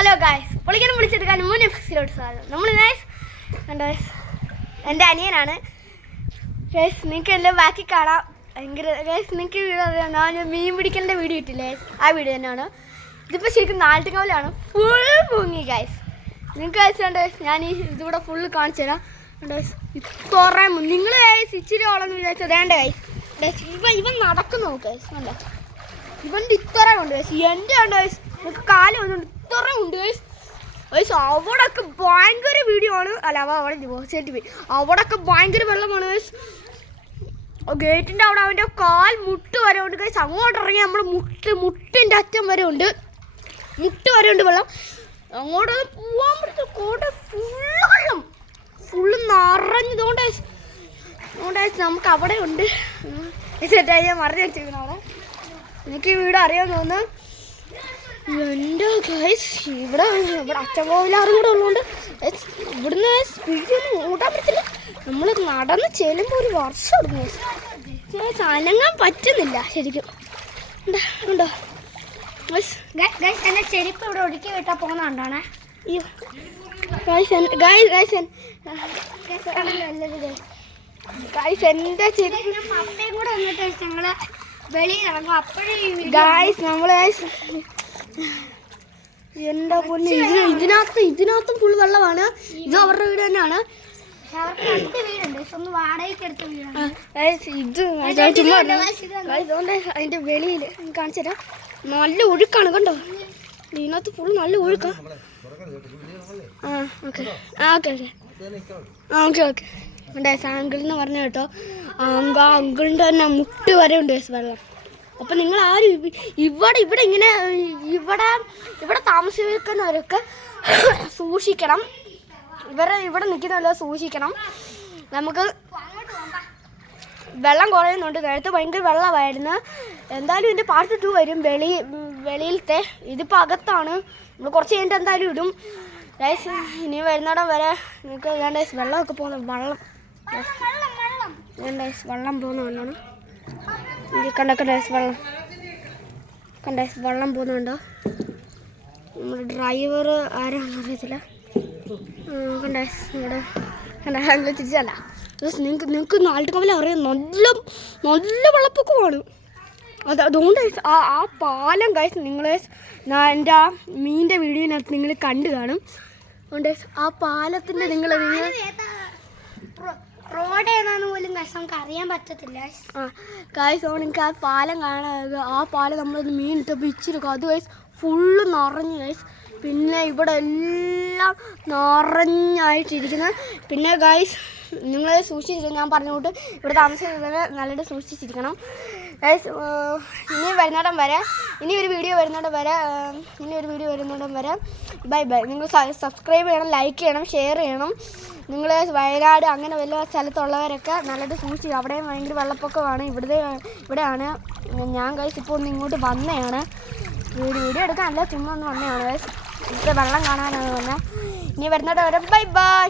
Hello guys, പൊളിക്കാൻ വിളിച്ചെടുക്കാൻ മുൻ episode സാധനം നമ്മൾ ഗായ്സ് കണ്ടോ ഗായ്സ്, എൻ്റെ അനിയനാണ് ഗായ്സ്. നിങ്ങൾക്ക് എല്ലാം ബാക്കി കാണാം. ഭയങ്കര ഗായ്സ്, നിങ്ങൾക്ക് വീഡിയോ അറിയാം. ഞാൻ മീൻ പിടിക്കലിൻ്റെ വീഡിയോ ഇട്ടില്ലേ ഗായ്സ്, ആ വീഡിയോ തന്നെയാണ്. ഇതിപ്പോൾ ശരിക്കും നാട്ടുകാവിലാണ് ഫുൾ മുങ്ങി ഗായ്സ്. നിങ്ങൾക്ക് ഗായ്സ് കണ്ടോ ഗായ്സ്, ഞാൻ ഈ ഇതിവിടെ ഫുള്ള് കാണിച്ചു തരാം. കണ്ടോ ഗായ്സ്, ഇത്രേ നിങ്ങൾ ഗായ്സ് ഇച്ചിരി ഓളെന്ന് വിചാരിച്ചത് വേണ്ട ഗായ്സ്. ഇവൻ നടക്കുന്നു നോക്ക് ഗായ്സ്, കണ്ടോ ഇവൻ്റെ ഇത്ര ഉണ്ട് ഗായ്സ്. എൻ്റെ കണ്ടോ ഗായ്സ്, നിങ്ങൾക്ക് കാലം വന്നുകൊണ്ട് ഇത്ര ഉണ്ട് ഗായ്സ്. ഗായ്സ് അവിടെയൊക്കെ ഭയങ്കര വീഡിയോ ആണ്. അല്ല അവിടെ ഡിവോഴ്സായിട്ട് പോയി. അവിടെയൊക്കെ ഭയങ്കര വെള്ളമാണ് ഗായ്സ്. ഗേറ്റിൻ്റെ അവിടെ അവൻ്റെ കാൽ മുട്ട് വരെ ഉണ്ട് ഗായ്സ്. അങ്ങോട്ട് ഇറങ്ങി നമ്മൾ മുട്ടിൻ്റെ അറ്റം വരെ ഉണ്ട്, മുട്ട് വരെ ഉണ്ട് വെള്ളം. അങ്ങോട്ട് പോകാൻ പറ്റും. കോട്ട ഫുള്ള് വെള്ളം, ഫുള്ള് നിറഞ്ഞതുകൊണ്ട് ഗായ്സ്. അതുകൊണ്ട് ഗായ്സ് നമുക്ക് അവിടെ ഉണ്ട്. സെറ്റായി ഞാൻ മറിഞ്ഞ് വെച്ചിരിക്കണം അവിടെ. എനിക്ക് ഈ വീട് അറിയാമെന്ന് തോന്നുന്നു. എൻ്റെ ഗൈസ് ഇവിടെ അച്ചൻകോവിലാറും കൂടെ ഉള്ളതുകൊണ്ട് ഇവിടുന്ന് സ്പീഡൊന്നും ഓടാൻ പറ്റില്ല. നമ്മൾ നടന്ന് ചെല്ലുമ്പോൾ ഒരു വർഷം എടുക്കും ഗൈസ്. അനങ്ങാൻ പറ്റുന്നില്ല ശരിക്കും. ഉണ്ടോ ഗൈസ്? എൻ്റെ ചെരുപ്പ് ഇവിടെ ഒഴുക്കി വിട്ടാൽ പോകുന്നുണ്ടാണേ. അയ്യോ ഗൈസ്, എൻ്റെ ചെരുപ്പ് പപ്പയും കൂടെ വന്നിട്ട് ഞങ്ങൾ വെളിയിൽ ഇറങ്ങും. അപ്പോഴും ഗൈസ് നമ്മൾ എന്താ പൊന്നെ, ഇതിനകത്തും ഫുൾ വെള്ളമാണ്. ഇത് അവരുടെ വീട് തന്നെയാണ്. ഇതുകൊണ്ട് അതിന്റെ വെളിയിൽ കാണിച്ചു തരാം. നല്ല ഒഴുക്കാണ് കണ്ടോ, ഇതിനകത്ത് ഫുൾ നല്ല ഒഴുക്കാ. ഓക്കെ അങ്കിളിന്ന് പറഞ്ഞു കേട്ടോ. അങ്കിളിൻ്റെ തന്നെ മുട്ട് വരെ ഉണ്ട് വെള്ളം. അപ്പം നിങ്ങൾ ആരും ഇവിടെ ഇങ്ങനെ ഇവിടെ താമസിക്കുന്നവരൊക്കെ സൂക്ഷിക്കണം. ഇവിടെ നിൽക്കുന്നവരൊക്കെ സൂക്ഷിക്കണം. നമുക്ക് വെള്ളം കുറയുന്നുണ്ട്. നേരത്തെ ഭയങ്കര വെള്ളമായിരുന്നു. എന്തായാലും ഇതിൻ്റെ പാർട്ട് 2 വരും. വെളിയിലത്തെ ഇതിപ്പോൾ അകത്താണ്. നമ്മൾ കുറച്ച് കഴിഞ്ഞിട്ട് എന്തായാലും ഇടും ഗൈസ്. ഇനി വരുന്നിടം വരെ നിങ്ങൾക്ക് വേണ്ട വെള്ളമൊക്കെ പോകുന്ന വെള്ളം പോകുന്ന വെള്ളമാണ്. വെള്ളം പോകുന്നുണ്ടോ? നമ്മുടെ ഡ്രൈവർ ആരാണെന്ന് അറിയത്തില്ല. ഇവിടെ തിരിച്ചല്ല. നിങ്ങൾക്ക് നാട്ടുകാവിലെ അറിയാം, നല്ല വെള്ളപ്പൊക്കമാണ്. അതുകൊണ്ട് ആ പാലം ഗൈസ് നിങ്ങൾ എൻ്റെ ആ മീനിൻ്റെ വീഡിയോനകത്ത് നിങ്ങൾ കണ്ടു കാണും. അതുകൊണ്ട് ആ പാലത്തിൻ്റെ നിങ്ങൾ റോഡ് ഏതാന്ന് പോലും ഗൈസ് നമുക്ക് അറിയാൻ പറ്റത്തില്ല. ഗൈസ് നിങ്ങൾക്ക് ആ പാലം കാണാതെ ആ പാലം നമ്മളൊന്ന് മീൻ ഇട്ടപ്പോൾ ഇച്ചിരിക്കും അത് ഗൈസ് ഫുള്ള് നിറഞ്ഞു ഗൈസ്. പിന്നെ ഇവിടെ എല്ലാം നിറഞ്ഞായിട്ടിരിക്കുന്നത്. പിന്നെ ഗൈസ് നിങ്ങൾ സൂക്ഷിച്ചിരിക്കണം. ഞാൻ പറഞ്ഞുകൊണ്ട് ഇവിടെ താമസിക്കുന്നത് നല്ലതായിട്ട് സൂക്ഷിച്ചിരിക്കണം ഗൈസ്. ഇനി ഒരു വീഡിയോ വരുന്നിടം വരെ ബൈ. നിങ്ങൾ സബ്സ്ക്രൈബ് ചെയ്യണം, ലൈക്ക് ചെയ്യണം, ഷെയർ ചെയ്യണം. നിങ്ങൾ വയനാട് അങ്ങനെ വല്ല സ്ഥലത്തുള്ളവരൊക്കെ നല്ലത് സൂക്ഷിച്ചു. അവിടെയും ഭയങ്കര വെള്ളപ്പൊക്കമാണ്. ഇവിടെയാണ് ഞാൻ ഗൈസ് ഇപ്പോൾ ഒന്ന് ഇങ്ങോട്ട് വന്നതാണ്. വീഡിയോ എടുക്കാനല്ല, ചുമ്മാ ഒന്ന് വന്നതാണ് ഗൈസ്. ഇവിടുത്തെ വെള്ളം കാണാനാണ് വന്നത്. ഇനി വരുന്നിടം വരെ ബൈ.